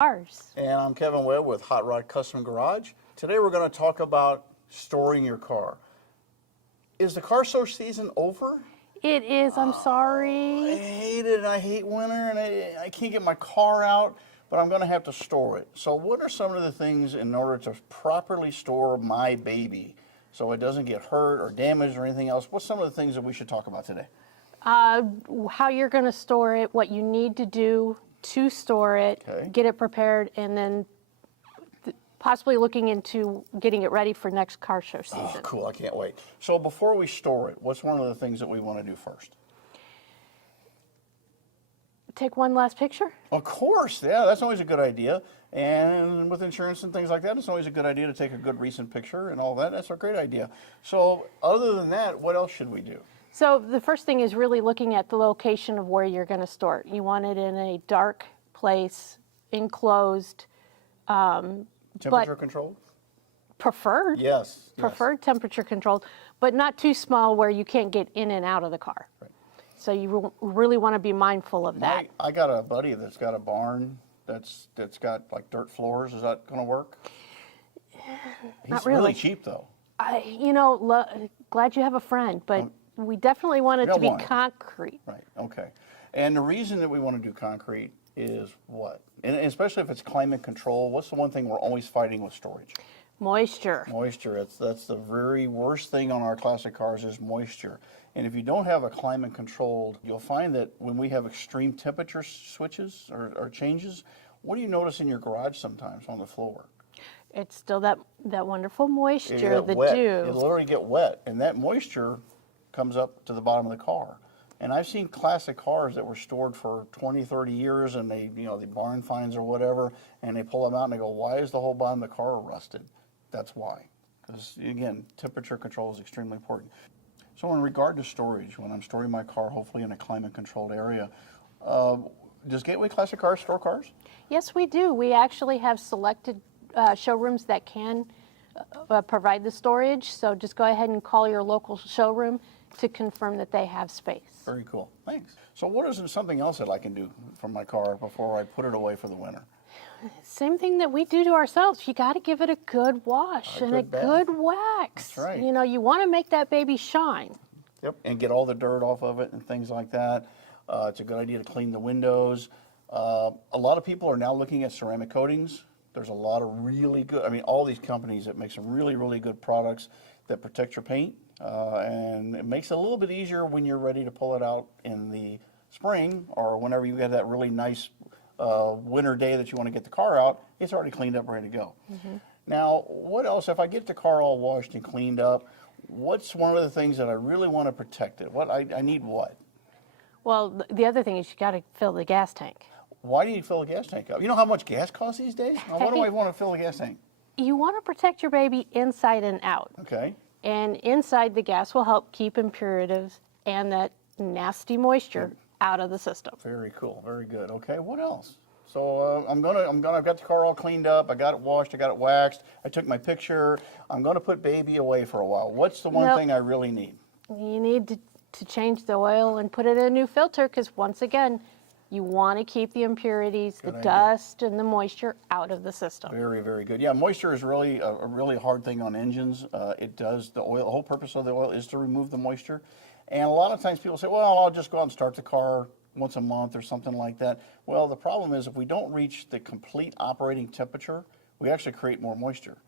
Cars. And I'm Kevin Webb with Hot Rod Custom Garage. Today we're going to talk about storing your car. Is the car show season over? It is, I'm I sorry. hate it. I hate winter and I can't get my car out, but I'm going to have to store it. So what are some of the things in order to properly store my baby so it doesn't get hurt or damaged or anything else? What's some of the things that we should talk about today? How you're going to store it, what you need to do to store it, Okay. get it prepared, and then possibly looking into getting it ready for next car show season. Oh, cool. I can't wait. So before we store it, what's one of the things that we want to do first? Take one last picture. Of course, yeah, that's always a good idea. And with insurance and things like that, it's always a good idea to take a good recent picture and all that. That's a great idea. So other than that, what else should we do? So the first thing is really looking at the location of where you're going to store it. You want it in a dark place, enclosed. Temperature controlled? Preferred. Yes. Preferred temperature controlled, but not too small where you can't get in and out of the car. Right. So you really want to be mindful of that. I got a buddy that's got a barn that's got like dirt floors. Is that going to work? Not He's really. really cheap though. Glad you have a friend, but we definitely want it to be one. concrete. Right, okay. And the reason that we want to do concrete is what? And especially if it's climate control, what's the one thing we're always fighting with storage? Moisture. Moisture. That's the very worst thing on our classic cars is moisture. And if you don't have a climate controlled, you'll find that when we have extreme temperature switches or changes, what do you notice in your garage sometimes on the floor? It's still that wonderful moisture, It'll the get wet. dew. It'll already get wet, and that moisture comes up to the bottom of the car. And I've seen classic cars that were stored for 20, 30 years, and they, the barn finds or whatever, and they pull them out and they go, why is the whole bottom of the car rusted? That's why. Because, again, temperature control is extremely important. So in regard to storage, when I'm storing my car, hopefully in a climate-controlled area, does Gateway Classic Cars store cars? Yes, we do. We actually have selected showrooms that can provide the storage. So just go ahead and call your local showroom to confirm that they have space. Very cool. Thanks. So what is something else that I can do for my car before I put it away for the winter? Same thing that we do to ourselves. You got to give it a good wash and a good wax. That's right. You want to make that baby shine. Yep, and get all the dirt off of it and things like that. It's a good idea to clean the windows. A lot of people are now looking at ceramic coatings. There's a lot of really good, all these companies that make some really, really good products that protect your paint. And it makes it a little bit easier when you're ready to pull it out in the spring or whenever you get that really nice winter day that you want to get the car out. It's already cleaned up, ready to go. Mm-hmm. Now, what else? If I get the car all washed and cleaned up, what's one of the things that I really want to protect it? What I need what? Well, the other thing is you got to fill the gas tank. Why do you fill a gas tank up? You know how much gas costs these days? Now, why do I want to fill a gas tank? You want to protect your baby inside and out. Okay. And inside, the gas will help keep impurities and that nasty moisture out of the system. Very cool. Very good. Okay. What else? So I've got the car all cleaned up. I got it washed. I got it waxed. I took my picture. I'm going to put baby away for a while. What's the one thing I really need? You need to change the oil and put it in a new filter because once again, you want to keep the impurities, the dust, and the moisture out of the system. Very, very good. Yeah, moisture is really a really hard thing on engines. It does the oil. The whole purpose of the oil is to remove the moisture. And a lot of times people say, well, I'll just go out and start the car once a month or something like that. Well, the problem is if we don't reach the complete operating temperature, we actually create more moisture.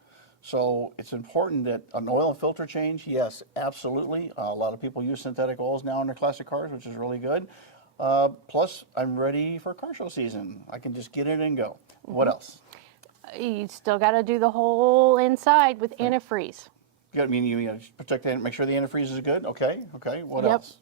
So it's important that an oil and filter change, yes, absolutely. A lot of people use synthetic oils now in their classic cars, which is really good. Plus, I'm ready for car show season. I can just get in and go. Mm-hmm. What else? You still got to do the whole inside with antifreeze. You protect it, make sure the antifreeze is good. Okay. What else?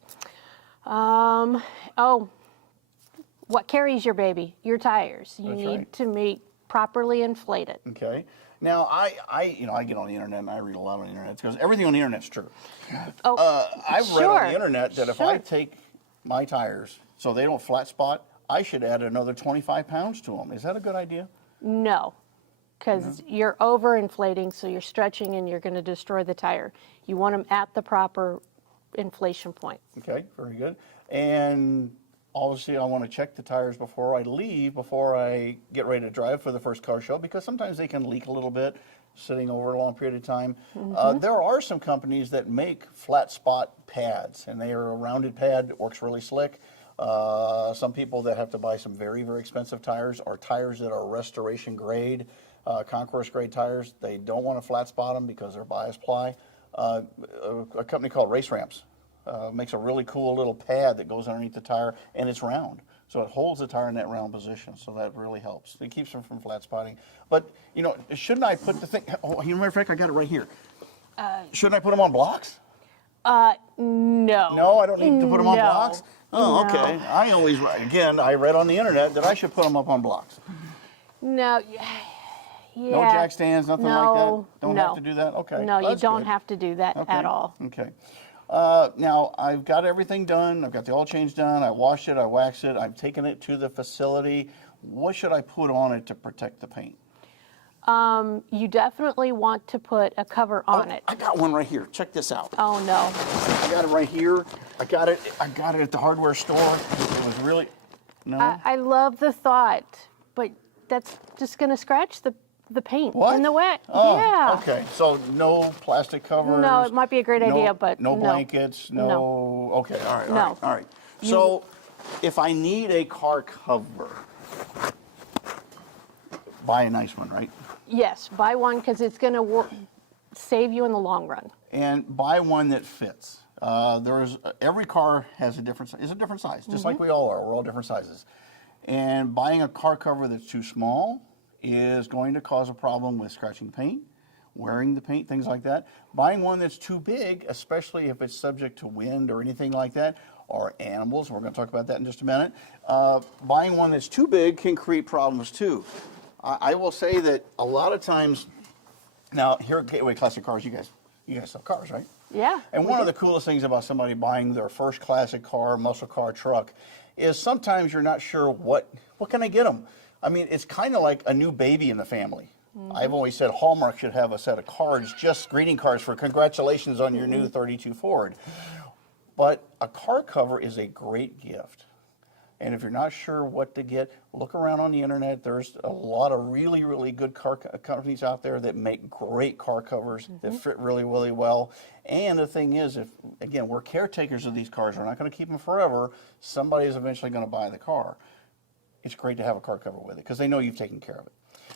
What carries your baby? Your tires. You need to properly inflate it. Okay. Now, I get on the internet and I read a lot on the internet because everything on the internet's true. I've read on the internet that if I take my tires so they don't flat spot, I should add another 25 pounds to them. Is that a good idea? No, because you're overinflating, so you're stretching and you're going to destroy the tire. You want them at the proper inflation point. Okay, very good. And obviously I want to check the tires before I leave, before I get ready to drive for the first car show, because sometimes they can leak a little bit sitting over a long period of time. There are some companies that make flat spot pads, and they are a rounded pad that works really slick. Some people that have to buy some very, very expensive tires are tires that are restoration grade, concourse grade tires. They don't want to flat spot them because they're bias ply. A company called Race Ramps makes a really cool little pad that goes underneath the tire, and it's round. So it holds the tire in that round position, so that really helps. It keeps them from flat spotting. But, you know, shouldn't I put the thing, oh, you know, matter of fact, I got it right here. Shouldn't I put them on blocks? No. No, I don't need to put them on No. blocks? Oh, No. okay. I always, again, I read on the internet that I should put them up on blocks. No. Yeah. No jack stands, nothing like No, that? Don't no. have to do that? Okay. No, you That's don't good. have to do that Okay. at all. Okay. Now, I've got everything done. I've got the oil change done. I washed it. I waxed it. I've taken it to the facility. What should I put on it to protect the paint? You definitely want to put a cover on it. I got one right here. Check this out. Oh, no. I got it right here. I got it at the hardware store. It was really, no? I love the thought, but that's just going to scratch the paint What? in the wet. Oh, Yeah. okay. So no plastic covers. No, it might be a great idea, but no no. blankets. No. No. Okay. All right. All No. right. All right. So, if I need a car cover, buy a nice one, right? Yes, buy one because it's going to save you in the long run. And buy one that fits. Every car has a different size, just like we all are. We're all different sizes. And buying a car cover that's too small is going to cause a problem with scratching paint, wearing the paint, things like that. Buying one that's too big, especially if it's subject to wind or anything like that, or animals, we're going to talk about that in just a minute. Buying one that's too big can create problems too. I will say that a lot of times, now here at Gateway Classic Cars, you guys sell cars, right? Yeah. And one of the coolest things about somebody buying their first classic car, muscle car, truck, is sometimes you're not sure what can I get them. I mean, it's kind of like a new baby in the family. I've always said Hallmark should have a set of cards, just greeting cards for congratulations on your new 32 Ford. But a car cover is a great gift. And if you're not sure what to get, look around on the internet. There's a lot of really, really good car companies out there that make great car covers that fit really, really well. And the thing is, again, we're caretakers of these cars. We're not going to keep them forever. Somebody is eventually going to buy the car. It's great to have a car cover with it because they know you've taken care of it.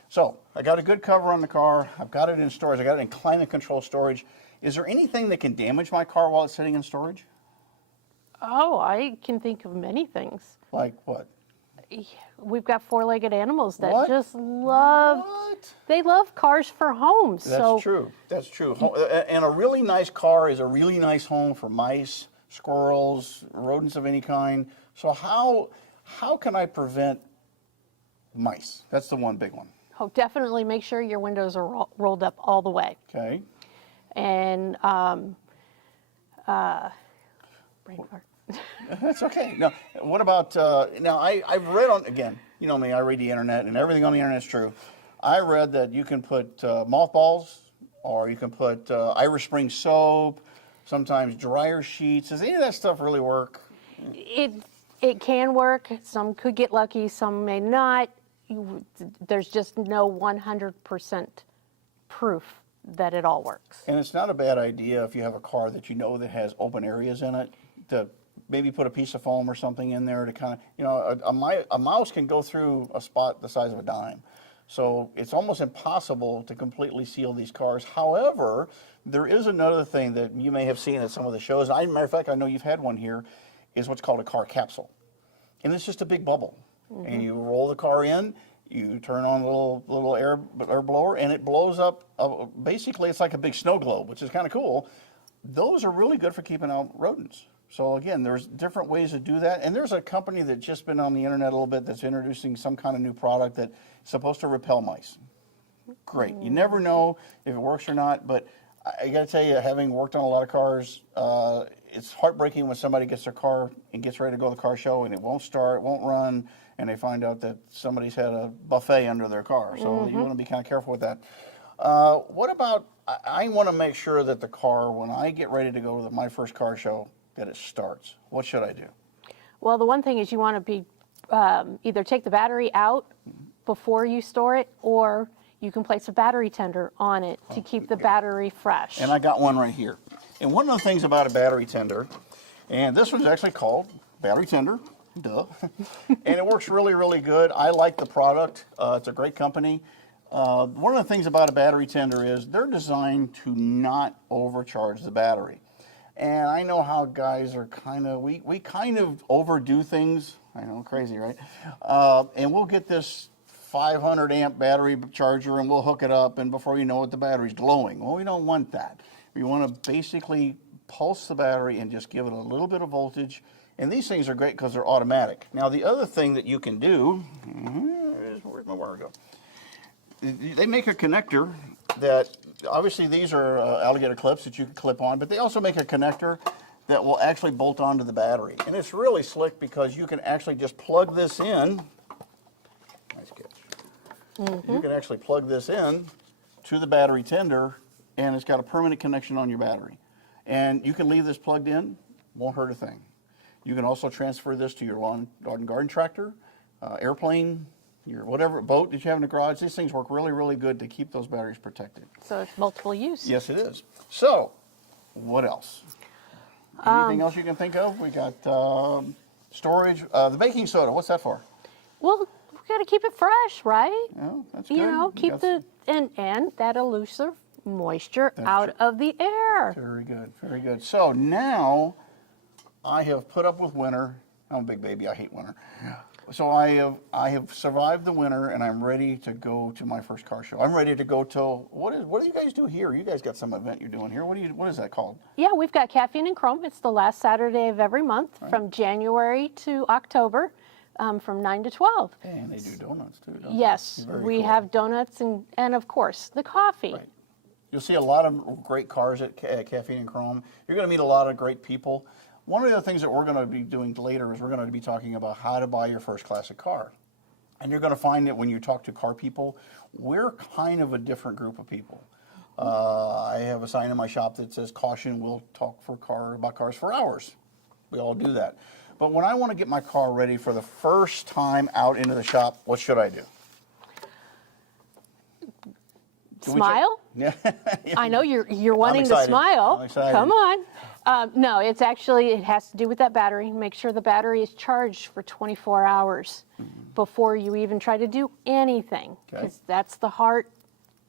So I got a good cover on the car. I've got it in storage. I got it in climate control storage. Is there anything that can damage my car while it's sitting in storage? Oh, I can think of many things. Like what? We've got four-legged animals that What? just love, What? they love cars for homes. That's true. That's true. And a really nice car is a really nice home for mice, squirrels, rodents of any kind. So how can I prevent mice? That's the one big one. Oh, definitely make sure your windows are rolled up all the way. Okay. And brain fart. That's okay. Now, what about, now I've read on, again, you know me, I read the internet and everything on the internet is true. I read that you can put mothballs or you can put Irish Spring soap, sometimes dryer sheets. Does any of that stuff really work? It can work. Some could get lucky, some may not. There's just no 100% proof that it all works. And it's not a bad idea if you have a car that you know that has open areas in it to maybe put a piece of foam or something in there to kind of, you know, a mouse can go through a spot the size of a dime. So it's almost impossible to completely seal these cars. However, there is another thing that you may have seen at some of the shows. Matter of fact, I know you've had one here, is what's called a car capsule. And it's just a big bubble. And you roll the car in, you turn on a little air blower, and it blows up. Basically, it's like a big snow globe, which is kind of cool. Those are really good for keeping out rodents. So again, there's different ways to do that. And there's a company that's just been on the internet a little bit that's introducing some kind of new product that's supposed to repel mice. Great. You never know if it works or not, but I got to tell you, having worked on a lot of cars, it's heartbreaking when somebody gets their car and gets ready to go to the car show and it won't start, won't run, and they find out that somebody's had a buffet under their car. So you want to be kind of careful with that. What about, I want to make sure that the car, when I get ready to go to my first car show, that it starts. What should I do? Well, the one thing is you want to be either take the battery out before you store it, or you can place a battery tender on it to keep the battery fresh. And I got one right here. And one of the things about a battery tender, and this one's actually called battery tender, duh, and it works really, really good. I like the product. It's a great company. One of the things about a battery tender is they're designed to not overcharge the battery. And I know how guys are we kind of overdo things. I know, crazy, right? And we'll get this 500 amp battery charger and we'll hook it up, and before you know it, the battery's glowing. Well, we don't want that. We want to basically pulse the battery and just give it a little bit of voltage. And these things are great because they're automatic. Now, the other thing that you can do, where's my wire go? They make a connector that, obviously these are alligator clips that you can clip on, but they also make a connector that will actually bolt onto the battery. And it's really slick because you can actually just plug this in. Nice catch. You can actually plug this in to the battery tender, and it's got a permanent connection on your battery. And you can leave this plugged in, won't hurt a thing. You can also transfer this to your lawn and garden tractor, airplane, your whatever boat that you have in the garage. These things work really, really good to keep those batteries protected. So it's multiple use. Yes, it is. So, what else? Anything else you can think of? We got storage. The baking soda, what's that for? Well, we got to keep it fresh, right? Yeah, that's good. You know, keep the and that elusive moisture out of the air. Very good, very good. So now I have put up with winter. I'm a big baby. I hate winter. So I have survived the winter, and I'm ready to go to my first car show. I'm ready to go to what do you guys do here? You guys got some event you're doing here. What is that called? Yeah, we've got Caffeine and Chrome. It's the last Saturday of every month from January to October, from 9 to 12. And they do donuts too, don't Yes, they? we have donuts and of course the coffee. Right. You'll see a lot of great cars at Caffeine and Chrome. You're going to meet a lot of great people. One of the other things that we're going to be doing later is we're going to be talking about how to buy your first classic car. And you're going to find that when you talk to car people, we're kind of a different group of people. I have a sign in my shop that says, "Caution, we'll talk about cars for hours." We all do that. But when I want to get my car ready for the first time out into the shop, what should I do? Smile? Yeah. I know you're wanting to smile. I'm excited. Come on. No, it has to do with that battery. Make sure the battery is charged for 24 hours before you even try to do anything, because that's the heart.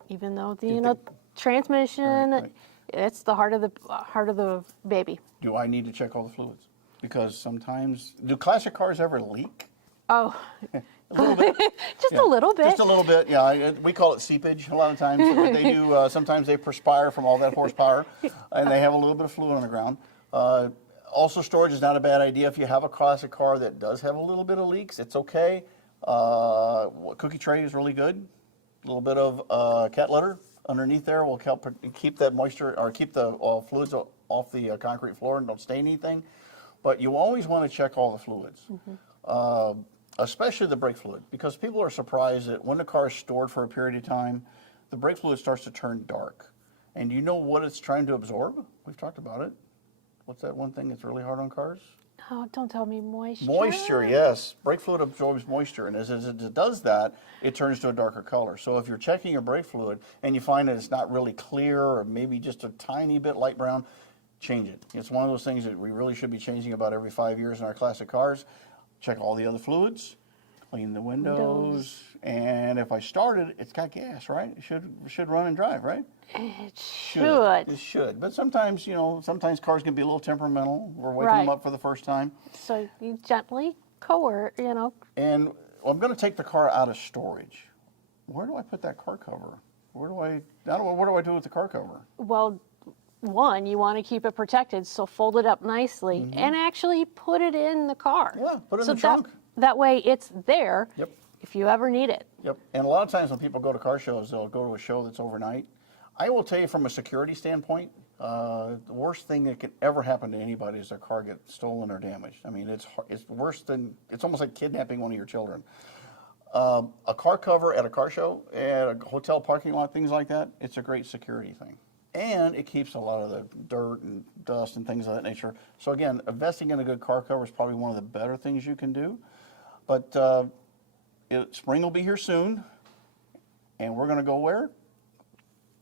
Even though the transmission, it's the heart of the baby. Do I need to check all the fluids? Because sometimes, do classic cars ever leak? Oh. A little bit. Just a little bit. Just a little bit, yeah. We call it seepage a lot of times. What they do, sometimes they perspire from all that horsepower, and they have a little bit of fluid on the ground. Also, storage is not a bad idea. If you have a classic car that does have a little bit of leaks, it's okay. Cookie tray is really good. A little bit of cat litter underneath there will help keep that moisture, or keep the fluids off the concrete floor and don't stain anything. But you always want to check all the fluids. Especially the brake fluid, because people are surprised that when the car is stored for a period of time, the brake fluid starts to turn dark. And you know what it's trying to absorb? We've talked about it. What's that one thing that's really hard on cars? Oh, don't tell me moisture. Moisture, yes. Brake fluid absorbs moisture, and as it does that, it turns to a darker color. So if you're checking your brake fluid and you find that it's not really clear, or maybe just a tiny bit light brown, change it. It's one of those things that we really should be changing about every 5 years in our classic cars. Check all the other fluids, clean the windows, and if I start it, it's got gas, right? It should run and drive, right? It should. It should. But sometimes, sometimes cars can be a little temperamental. We're waking them up for the first time. So you gently coerce, And I'm going to take the car out of storage. Where do I put that car cover? What do I do with the car cover? Well, one, you want to keep it protected, so fold it up nicely and actually put it in the car. Yeah, put it in the trunk. That way it's there Yep. if you ever need it. Yep. And a lot of times when people go to car shows, they'll go to a show that's overnight. I will tell you from a security standpoint, the worst thing that could ever happen to anybody is their car gets stolen or damaged. I mean, it's worse than, it's almost like kidnapping one of your children. A car cover at a car show, at a hotel parking lot, things like that, it's a great security thing. and it keeps a lot of the dirt and dust and things of that nature. So again, investing in a good car cover is probably one of the better things you can do. But spring will be here soon, and we're going to go where?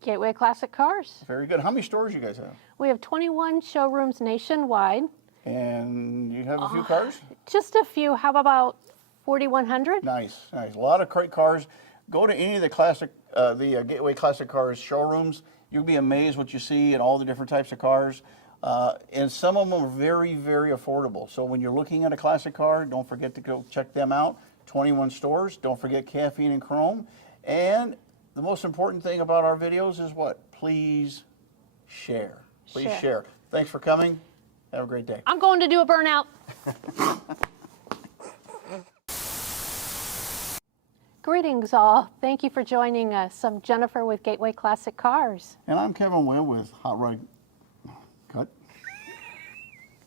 Gateway Classic Cars. Very good. How many stores you guys have? We have 21 showrooms nationwide. And you have a few cars? Just a few. How about 4,100? Nice, nice. A lot of great cars. Go to any of the Gateway Classic Cars showrooms. You'll be amazed what you see and all the different types of cars. And some of them are very, very affordable. So when you're looking at a classic car, don't forget to go check them out. 21 stores. Don't forget caffeine and chrome. And the most important thing about our videos is what? Please share. Please share. Thanks for coming. Have a great day. I'm going to do a burnout. Greetings all. Thank you for joining us. I'm Jennifer with Gateway Classic Cars. And I'm Kevin Will with Hot Rod Cut.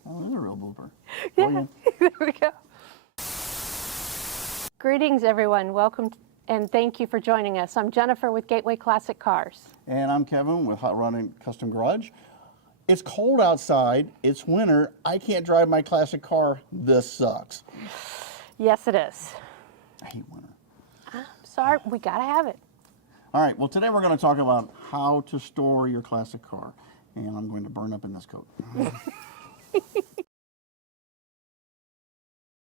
Oh, that's a real blooper. Yeah, there we go. Greetings everyone. Welcome and thank you for joining us. I'm Jennifer with Gateway Classic Cars. And I'm Kevin with Hot Rod and Custom Garage. It's cold outside. It's winter. I can't drive my classic car. This sucks. Yes, it is. I hate winter. Sorry, we got to have it. All right, well, today we're going to talk about how to store your classic car. And I'm going to burn up in this coat.